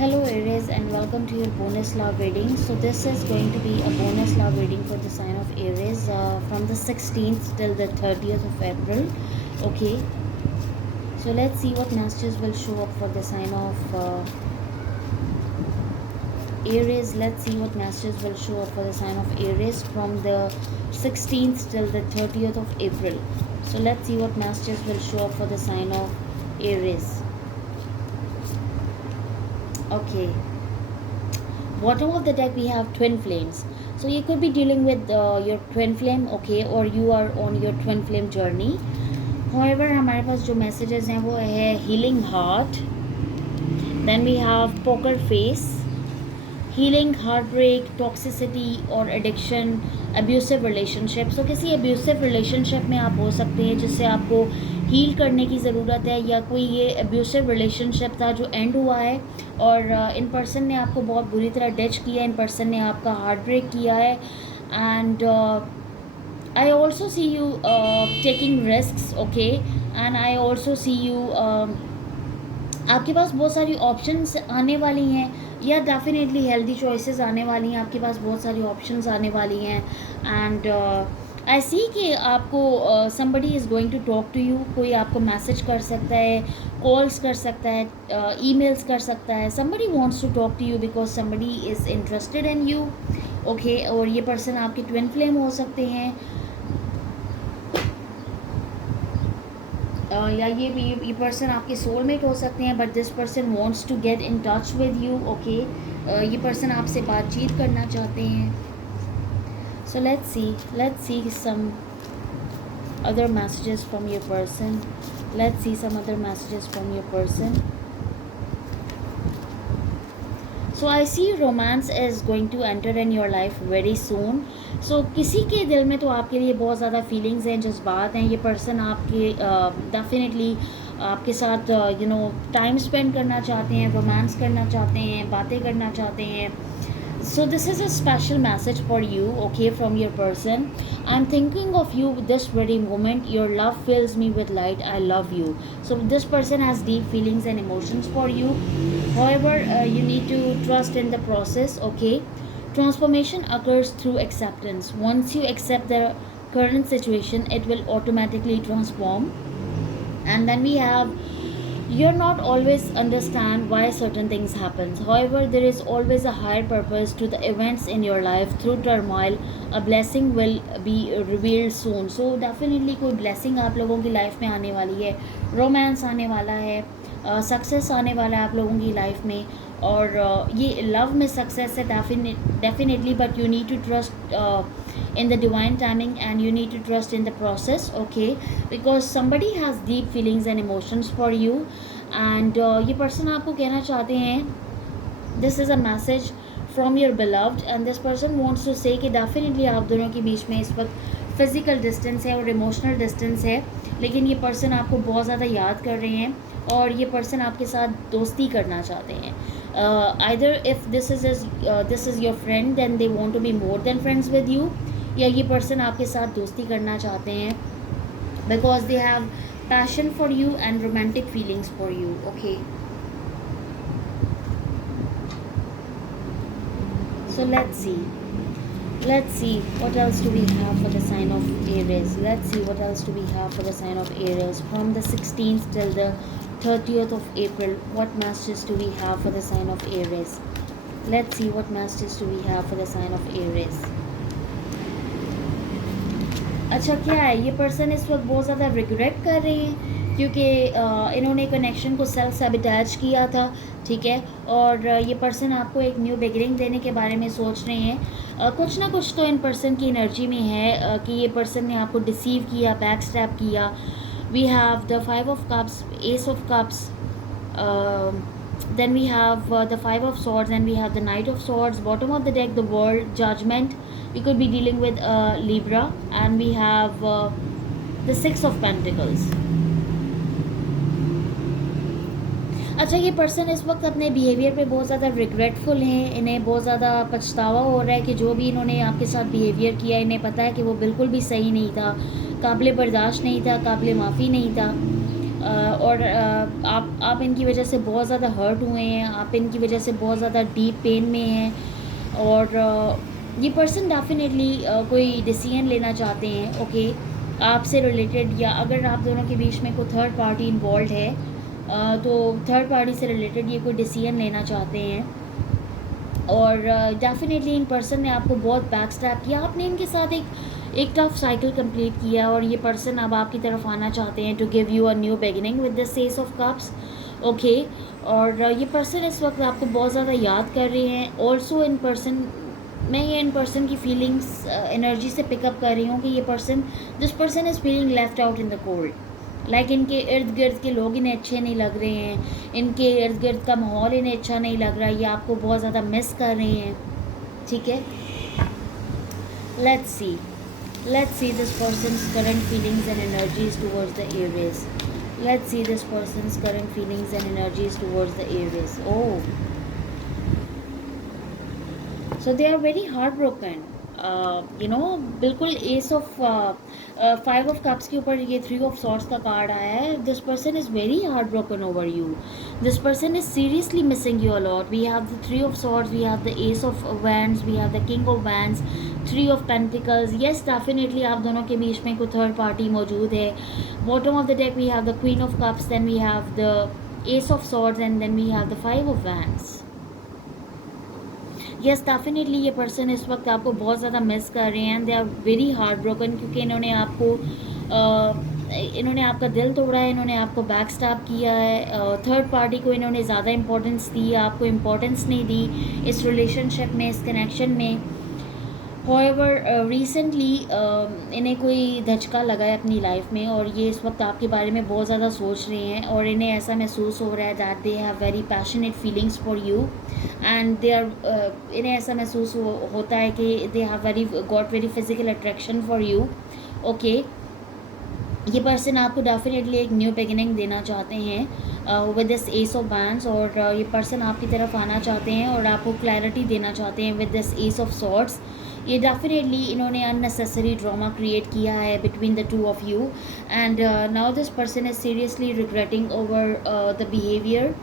Hello Aries and welcome to your bonus love reading. So this is going to be a bonus love reading for the sign of Aries from the 16th till the 30th of April. Okay. So let's see what messages will show up for the sign of Aries. Let's see what messages will show up for the sign of Aries from the 16th till the 30th of April. So let's see what messages will show up for the sign of Aries. Okay. Bottom of the deck we have twin flames. So you could be dealing with your twin flame, okay, or you are on your twin flame journey. However, हमारे पास जो messages हैं वो है healing heart, then we have poker face, healing heartbreak, toxicity और addiction, abusive relationship. So किसी abusive relationship में आप हो सकते हैं जिससे आपको हील करने की ज़रूरत है, या कोई ये एब्यूसिव रिलेशनशिप था जो एंड हुआ है और इन पर्सन ने आपको बहुत बुरी तरह डच किया, इन पर्सन ने आपका हार्ट ब्रेक किया है. And I also see you taking risks, okay, and I also see you आपके पास बहुत सारी ऑप्शंस आने वाली हैं, या डेफिनेटली हेल्दी चॉइसेस आने वाली हैं, आपके पास बहुत सारी ऑप्शंस आने वाली हैं. एंड आई सी कि आपको somebody is going to talk to you. कोई आपको मैसेज कर सकता है, कॉल्स कर सकता है, ईमेल्स कर सकता है. Somebody wants to talk to you because somebody is interested in you, okay. और ये पर्सन आपके ट्विन फ्लेम हो सकते हैं, या ये पर्सन आपके सोलमेट हो सकते हैं, but this person wants to get in touch with you, okay. ये पर्सन आपसे बातचीत करना चाहते हैं. So let's see some other messages from your person. Let's see some other messages from your person. So I see romance is going to enter in your life very soon. So किसी के दिल में तो आपके लिए बहुत ज़्यादा फीलिंग्स हैं, जज्बात हैं. ये पर्सन आपके डेफिनेटली आपके साथ टाइम स्पेंड करना चाहते हैं, रोमांस करना चाहते हैं, बातें करना चाहते हैं. So this is a special message for you, okay, from your person. I'm thinking of you this very moment. Your love fills me with light. I love you. So this person has deep feelings and emotions for you. However, you need to trust in the process, okay. Transformation occurs through acceptance. Once you accept the current situation, it will automatically transform. And then we have, you're not always understand why certain things happen. However, there is always a higher purpose to the events in your life. Through turmoil, a blessing will be revealed soon. So definitely कोई blessing आप लोगों की लाइफ में आने वाली है, रोमांस आने वाला है, सक्सेस आने वाला है आप लोगों की लाइफ में. और ये लव में सक्सेस है definitely, but you need to trust in the divine timing, and you need to trust in the process, okay, because somebody has deep feelings and emotions for you. And ये person आपको कहना चाहते हैं, this is a message from your beloved, and this person wants to say कि definitely आप दोनों के बीच में इस वक्त physical distance है और emotional distance है, लेकिन ये person आपको बहुत ज़्यादा याद कर रहे हैं और ये person आपके साथ दोस्ती करना चाहते हैं. Either if this is your friend, then they want to be more than friends with you, या ये पर्सन आपके साथ दोस्ती करना चाहते हैं because they have passion for you and romantic feelings for you, okay. So let's see what else do we have for the sign of Aries. Let's see what else do we have for the sign of Aries from the 16th till the 30th of April. What messages do we have for the sign of Aries? Let's see what messages do we have for the sign of Aries. अच्छा, क्या है, ये person इस वक्त बहुत ज़्यादा रिग्रेट कर रहे हैं क्योंकि इन्होंने कनेक्शन को सेल्फ सैबोटेज किया था, ठीक है. और ये पर्सन आपको एक न्यू बिगिनिंग देने के बारे में सोच रहे हैं. कुछ ना कुछ तो इन पर्सन की एनर्जी में है कि ये पर्सन ने आपको डिसीव किया, बैक स्टैप किया. We have the 5 of cups, ace of cups, then we have the 5 of swords, and we have the knight of swords. Bottom of the deck, the world, judgment. We could be dealing with Libra, and we have the 6 of pentacles. अच्छा, ये person इस वक्त अपने बिहेवियर पे बहुत ज़्यादा रिग्रेटफुल हैं. इन्हें बहुत ज़्यादा पछतावा हो रहा है कि जो भी इन्होंने आपके साथ बिहेवियर किया, इन्हें पता है कि वो बिल्कुल भी सही नहीं था, काबिल बर्दाश्त नहीं था, काबिल माफ़ी नहीं था. और आप इनकी वजह से बहुत ज़्यादा हर्ट हुए हैं, आप इनकी वजह से बहुत ज़्यादा डीप पेन में हैं। और ये पर्सन डेफिनेटली कोई डिसीजन लेना चाहते हैं, ओके, आपसे रिलेटेड, या अगर आप दोनों के बीच में कोई थर्ड पार्टी इन्वॉल्व है तो थर्ड पार्टी से रिलेटेड ये कोई डिसीजन लेना चाहते हैं। और डेफिनेटली इन पर्सन ने आपको बहुत बैक स्टैप किया, आपने इनके साथ एक टफ साइकिल कंप्लीट किया, और ये पर्सन अब आपकी तरफ आना चाहते हैं to give you a new beginning with this ace of cups, okay. और ये पर्सन इस वक्त आपको बहुत ज़्यादा याद कर रहे हैं। ऑल्सो इन पर्सन, मैं ये इन पर्सन की फीलिंग्स एनर्जी से पिकअप कर रही हूँ कि ये person, this person is feeling left out in the cold, like इनके इर्द गिर्द के लोग इन्हें अच्छे नहीं लग रहे हैं, इनके इर्द गिर्द का माहौल इन्हें अच्छा नहीं लग रहा, ये आपको बहुत ज़्यादा मिस कर रहे हैं, ठीक है। Let's see, let's see this person's current feelings and energies towards the Aries. Let's see this person's current feelings and energies towards the Aries. Oh, so they are very heartbroken. बिल्कुल ace of five of cups के ऊपर ये three of swords का card आया है। This person is very heartbroken over you, this person is seriously missing you a lot. We have the three of swords, we have the ace of wands, we have the king of wands, three of pentacles. Yes, definitely आप दोनों के बीच में कोई third party मौजूद है। Bottom of the deck we have the queen of cups, then we have the ace of swords and then we have the five of wands. Yes, definitely ये person इस वक्त आपको बहुत ज़्यादा मिस कर रहे हैं, they are very heartbroken, क्योंकि इन्होंने आपका दिल तोड़ा है, इन्होंने आपको बैक स्टैप किया है। थर्ड पार्टी को इन्होंने ज़्यादा इंपॉर्टेंस दी, आपको इंपॉर्टेंस नहीं दी इस रिलेशनशिप में, इस कनेक्शन में। होएवर रिसेंटली इन्हें कोई धचका लगा है अपनी लाइफ में, और ये इस वक्त आपके बारे में बहुत ज़्यादा सोच रहे हैं, और इन्हें ऐसा महसूस हो रहा है that they have very passionate feelings for you, and they are इन्हें ऐसा महसूस होता है कि they have got very physical attraction for you, okay. ये पर्सन आपको डेफिनेटली एक न्यू बिगिनिंग देना चाहते हैं with this ace of wands, और ये पर्सन आपकी तरफ आना चाहते हैं और आपको क्लैरिटी देना चाहते हैं with this ace of swords. ये डेफिनेटली इन्होंने अननेसेसरी ड्रामा क्रिएट किया है between the two of you, and now this person is seriously regretting over the behaviour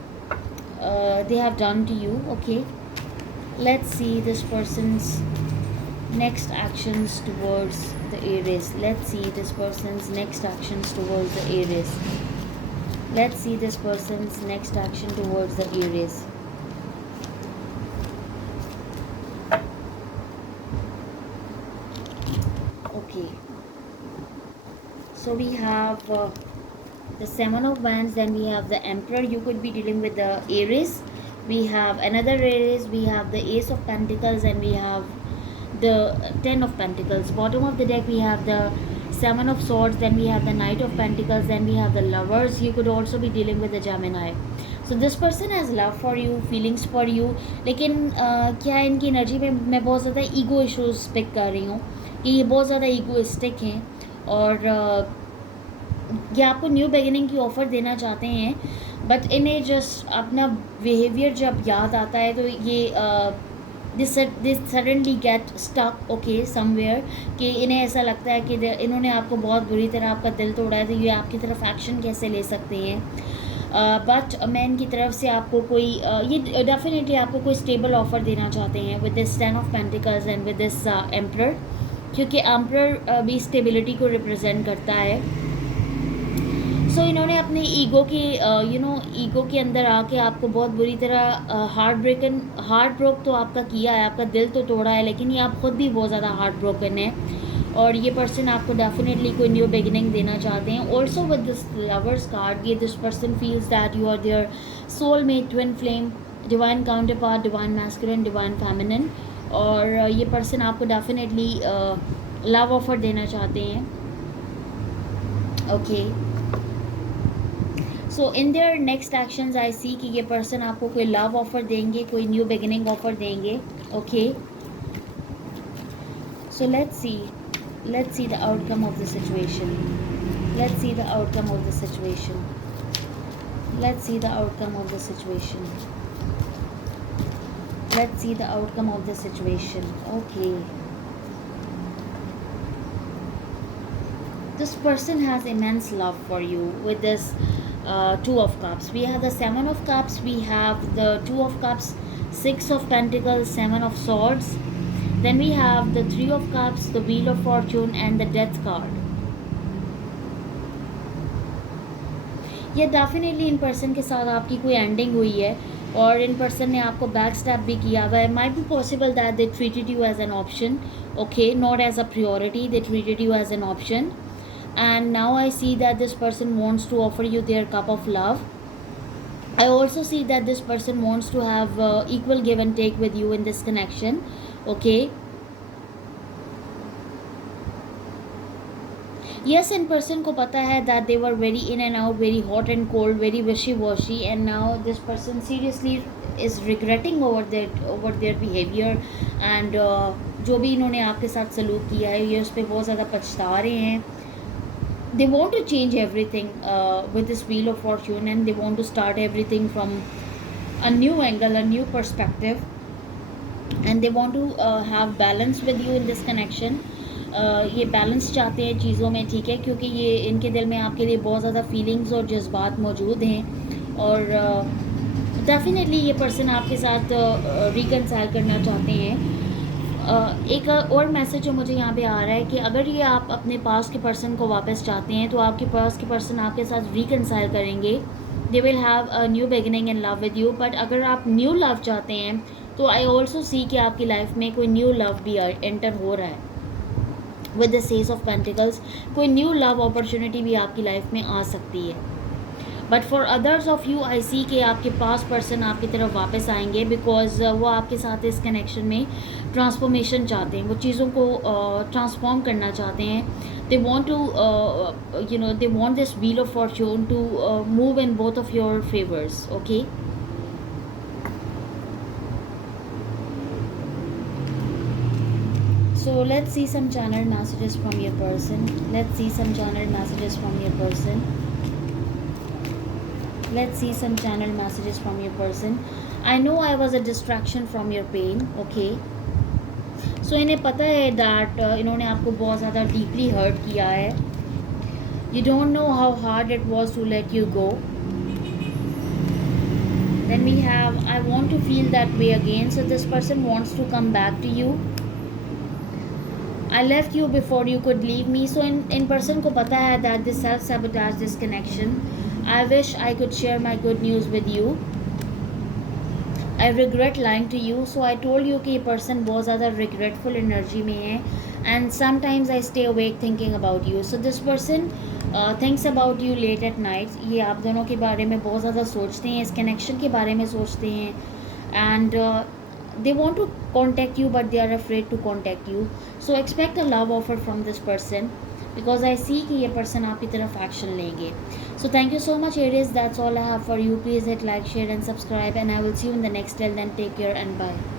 they have done to you, okay. Let's see this person's next actions towards the Aries. Let's see this person's next actions towards the Aries. Let's see this person's next action towards the Aries. Okay, so we have the Seven of Wands, then we have the Emperor. You could be dealing with the Aries. We have another Aries, we have the Ace of Pentacles, and we have the Ten of Pentacles. Bottom of the deck we have the Seven of Swords, then we have the Knight of Pentacles, then we have the Lovers. You could also be dealing with the Gemini. So this person has love for you, feelings for you, लेकिन क्या इनकी एनर्जी में मैं बहुत ज़्यादा ego issues pick कर रही हूँ कि ये बहुत ज़्यादा ईगोइस्टिक हैं, और ये आपको न्यू बिगिनिंग की ऑफ़र देना चाहते हैं, बट इन्हें जस्ट अपना बिहेवियर जब याद आता है तो ये this suddenly get stuck, okay, somewhere, कि इन्हें ऐसा लगता है कि इन्होंने आपको बहुत बुरी तरह आपका दिल तोड़ा है, तो ये आपकी तरफ एक्शन कैसे ले सकते हैं। बट मैं इनकी तरफ से आपको कोई ये डेफिनेटली आपको कोई स्टेबल ऑफ़र देना चाहते हैं with this ten of pentacles and with this emperor, क्योंकि एम्परर भी स्टेबिलिटी को रिप्रेजेंट करता है। सो इन्होंने अपने ईगो के ईगो के अंदर आके आपको बहुत बुरी तरह हार्ट ब्रोक तो आपका किया है, आपका दिल तो तोड़ा है, लेकिन ये आप ख़ुद भी बहुत ज़्यादा हार्ट ब्रोकन है, और ये पर्सन आपको डेफिनेटली कोई न्यू बिगिनिंग देना चाहते हैं। Also with this lovers card, ये this person feels that you are their soul mate, twin flame, divine counter part, divine masculine, divine feminine, और ये पर्सन आपको डेफिनेटली लव ऑफर देना चाहते हैं, okay. So in their next actions I see कि ये person आपको कोई लव ऑफर देंगे, कोई न्यू बिगिनिंग ऑफर देंगे, okay. So let's see the outcome of the situation, let's see the outcome of the situation, let's see the outcome of the situation, let's see the outcome of the situation, okay. This person has immense love for you with this Two of Cups. We have the Seven of Cups, we have the Two of Cups, Six of Pentacles, Seven of Swords. Then we have the Three of Cups, the Wheel of Fortune, and the Death card. ये definitely in person के साथ आपकी कोई एंडिंग हुई है और in person ने आपको बैक स्टैप भी किया हुआ है. Might be possible that they treated you as an option, okay, not as a priority. They treated you as an option, and now I see that this person wants to offer you their cup of love. I also see that this person wants to have equal give and take with you in this connection, okay. Yes, in person को पता है that they were very in and out, very hot and cold, very wishy-washy, and now this person seriously is regretting over their behavior, and जो भी इन्होंने आपके साथ सलूक किया है ये उस पर बहुत ज़्यादा पछता रहे हैं. They want to change everything with this Wheel of Fortune, and they want to start everything from a new angle, a new perspective, and they want to have balance with you in this connection. ये बैलेंस चाहते हैं चीज़ों में, ठीक है, क्योंकि ये इनके दिल में आपके लिए बहुत ज़्यादा फीलिंग्स और जज्बात मौजूद हैं, और डेफिनेटली ये पर्सन आपके साथ रिकनसाइल करना चाहते हैं. एक और मैसेज जो मुझे यहाँ पे आ रहा है कि अगर ये आप अपने पास के पर्सन को वापस चाहते हैं तो आपके पास के पर्सन आपके साथ रिकनसाइल करेंगे. They will have a new beginning in love with you. But अगर आप न्यू लव चाहते हैं तो आई ऑल्सो सी कि आपकी लाइफ में कोई न्यू लव भी एंटर हो रहा है with the page of pentacles. कोई न्यू लव अपॉर्चुनिटी भी आपकी लाइफ में आ सकती है. But for others of you I see कि आपके पास पर्सन आपकी तरफ वापस आएंगे बिकॉज वो आपके साथ इस कनेक्शन में ट्रांसफॉर्मेशन चाहते हैं, वो चीज़ों को ट्रांसफॉर्म करना चाहते हैं. They want to they want this wheel of fortune to move in both of your favours, okay. So let's see some channel messages from your person. Let's see some channel messages from your person. Let's see some channel messages from your person. I know I was a distraction from your pain, okay. So इन्हें पता है that इन्होंने आपको बहुत ज़्यादा deeply hurt किया है. You don't know how hard it was to let you go. Then we have I want to feel that way again. So this person wants to come back to you. I left you before you could leave me. So in person को पता है that this self-sabotage, this connection. I wish I could share my good news with you. I regret lying to you. So I told you कि ये person बहुत ज़्यादा regretful energy में है, and sometimes I stay awake thinking about you. So this person thinks about you late at night. ये आप दोनों के बारे में बहुत ज़्यादा सोचते हैं, इस connection के बारे में सोचते हैं, and they want to contact you but they are afraid to contact you. So expect a love offer from this person because I see कि ये person आपकी तरफ action लेंगे. So thank you so much Aries, that's all I have for you. Please hit like, share and subscribe, and I will see you in the next. Till then, take care and bye.